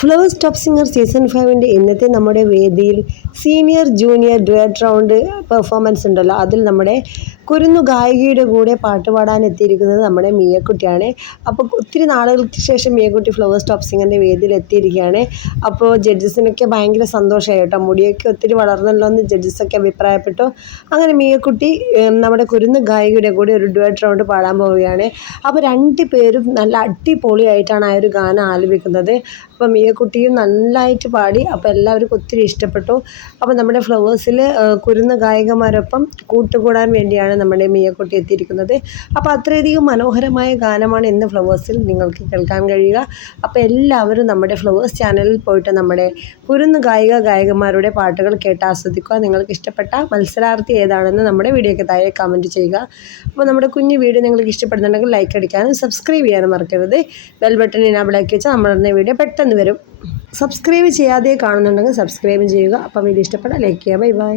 Flowers top singer season 5 ഇന്നത്തെ നമ്മുടെ വേദിയിൽ senior junior duet round performance ഉണ്ടല്ലോ, അതിൽ നമ്മുടെ കുരുന്നു ഗായികയുടെ കൂടെ പാട്ട് പാടാൻ എത്തിയിരിക്കുന്നത് നമ്മുടെ മിയക്കുട്ടിയാണ്. അപ്പോൾ ഒത്തിരി നാളുകൾക്ക് ശേഷം മിയക്കുട്ടി ഫ്ലവേഴ്സ് ടോപ്പ് സിംഗറിൻ്റെ വേദിയിൽ എത്തിയിരിക്കുകയാണ്. അപ്പോൾ ജഡ്ജസിനൊക്കെ ഭയങ്കര സന്തോഷമായി കേട്ടോ, മുടിയൊക്കെ ഒത്തിരി വളർന്നല്ലോ എന്ന് ജഡ്ജസൊക്കെ അഭിപ്രായപ്പെട്ടു. അങ്ങനെ മിയക്കുട്ടി നമ്മുടെ കുരുന്നു ഗായികയുടെ കൂടെ ഒരു ഡുവറ്റ് റൗണ്ട് പാടാൻ പോവുകയാണ്. അപ്പോൾ രണ്ട് പേരും നല്ല അടിപൊളിയായിട്ടാണ് ആ ഒരു ഗാനം ആലപിക്കുന്നത്. അപ്പോൾ മിയക്കുട്ടിയും നന്നായിട്ട് പാടി. അപ്പോൾ എല്ലാവർക്കും ഒത്തിരി ഇഷ്ടപ്പെട്ടു. അപ്പോൾ നമ്മുടെ ഫ്ലവേഴ്സിൽ കുരുന്ന ഗായികമാരൊപ്പം കൂട്ടുകൂടാൻ വേണ്ടിയാണ് നമ്മുടെ മിയക്കുട്ടി എത്തിയിരിക്കുന്നത്. അപ്പോൾ അത്രയധികം മനോഹരമായ ഗാനമാണ് ഇന്ന് ഫ്ലവേഴ്സിൽ നിങ്ങൾക്ക് കേൾക്കാൻ കഴിയുക. അപ്പോൾ എല്ലാവരും നമ്മുടെ ഫ്ലവേഴ്സ് ചാനലിൽ പോയിട്ട് നമ്മുടെ കുരുന്ന് ഗായികമാരുടെ പാട്ടുകൾ കേട്ട് ആസ്വദിക്കുക. നിങ്ങൾക്ക് ഇഷ്ടപ്പെട്ട മത്സരാർത്ഥി ഏതാണെന്ന് നമ്മുടെ വീഡിയോയ്ക്ക് താഴെ കമൻറ്റ് ചെയ്യുക. അപ്പോൾ നമ്മുടെ കുഞ്ഞു വീഡിയോ നിങ്ങൾക്ക് ഇഷ്ടപ്പെടുന്നുണ്ടെങ്കിൽ ലൈക്ക് അടിക്കാനും സബ്സ്ക്രൈബ് ചെയ്യാനും മറക്കരുത്. ബെൽ ബട്ടൺ ഇനാബിളാക്കി വെച്ചാൽ നമ്മളുടെ വീഡിയോ പെട്ടെന്ന് വരും. സബ്സ്ക്രൈബ് ചെയ്യാതെ കാണുന്നുണ്ടെങ്കിൽ സബ്സ്ക്രൈബ് ചെയ്യുക. അപ്പോൾ വീഡിയോ ഇഷ്ടപ്പെട്ടാൽ ലൈക്ക് ചെയ്യുക. Bye bye.